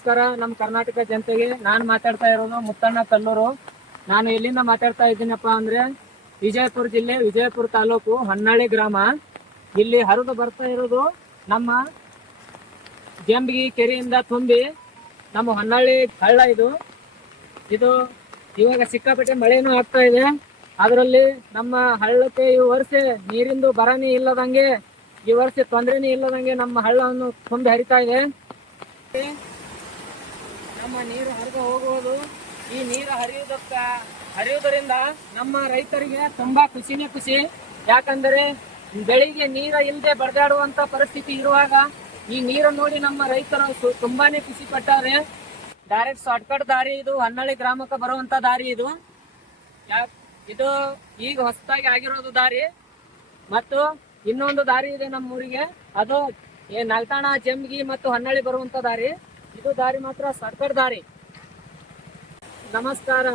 ನಮಸ್ಕಾರ ನಮ್ಮ ಕರ್ನಾಟಕ ಜನತೆಗೆ. ನಾನು ಮಾತಾಡ್ತಾ ಇರೋದು ಮುತ್ತಣ್ಣ ಕಲ್ಲೂರು. ನಾನು ಎಲ್ಲಿಂದ ಮಾತಾಡ್ತಾ ಇದ್ದೀನಪ್ಪ ಅಂದ್ರೆ ವಿಜಯಪುರ ಜಿಲ್ಲೆ, ವಿಜಯಪುರ ತಾಲೂಕು, ಹೊನ್ನಾಳಿ ಗ್ರಾಮ. ಇಲ್ಲಿ ಹರಿದು ಬರ್ತಾ ಇರೋದು ನಮ್ಮ ಜಂಬಗಿ ಕೆರೆಯಿಂದ ತುಂಬಿ ನಮ್ಮ ಹೊನ್ನಾಳಿ ಹಳ್ಳ. ಇದು ಇವಾಗ ಸಿಕ್ಕಾಪಟ್ಟೆ ಮಳೆನೂ ಆಗ್ತಾ ಇದೆ. ಅದರಲ್ಲಿ ನಮ್ಮ ಹಳ್ಳಕ್ಕೆ ಈ ವರ್ಷ ನೀರಿಂದು ಬರನೇ ಇಲ್ಲದಂಗೆ, ಈ ವರ್ಷ ತೊಂದರೆನೇ ಇಲ್ಲದಂಗೆ ನಮ್ಮ ಹಳ್ಳವನ್ನು ತುಂಬಿ ಹರಿತಾ ಇದೆ. ನಮ್ಮ ನೀರು ಹರಿದು ಹೋಗುವುದು, ಈ ನೀರು ಹರಿಯುವುದರಿಂದ ನಮ್ಮ ರೈತರಿಗೆ ತುಂಬಾ ಖುಷಿನೇ ಖುಷಿ. ಯಾಕಂದರೆ ಬೆಳಿಗ್ಗೆ ನೀರ ಇಲ್ಲದೆ ಬಡದಾಡುವಂತ ಪರಿಸ್ಥಿತಿ ಇರುವಾಗ ಈ ನೀರು ನೋಡಿ ನಮ್ಮ ರೈತರು ತುಂಬಾನೇ ಖುಷಿ ಪಟ್ಟಾರೆ. ಡೈರೆಕ್ಟ್ ಶಾರ್ಟ್ಕಟ್ ದಾರಿ ಇದು, ಹೊನ್ನಾಳಿ ಗ್ರಾಮಕ್ಕೆ ಬರುವಂತ ದಾರಿ ಇದು. ಇದು ಈಗ ಹೊಸದಾಗಿ ಆಗಿರೋದು ದಾರಿ. ಮತ್ತು ಇನ್ನೊಂದು ದಾರಿ ಇದೆ ನಮ್ಮೂರಿಗೆ, ಅದು ನಾಲ್ತಾಣ, ಜಂಬಗಿ ಮತ್ತು ಹೊನ್ನಾಳಿ ಬರುವಂತ ದಾರಿ. ಇದು ದಾರಿ ಮಾತ್ರ ಶಾರ್ಟ್ಕಟ್ ದಾರಿ. ನಮಸ್ಕಾರ.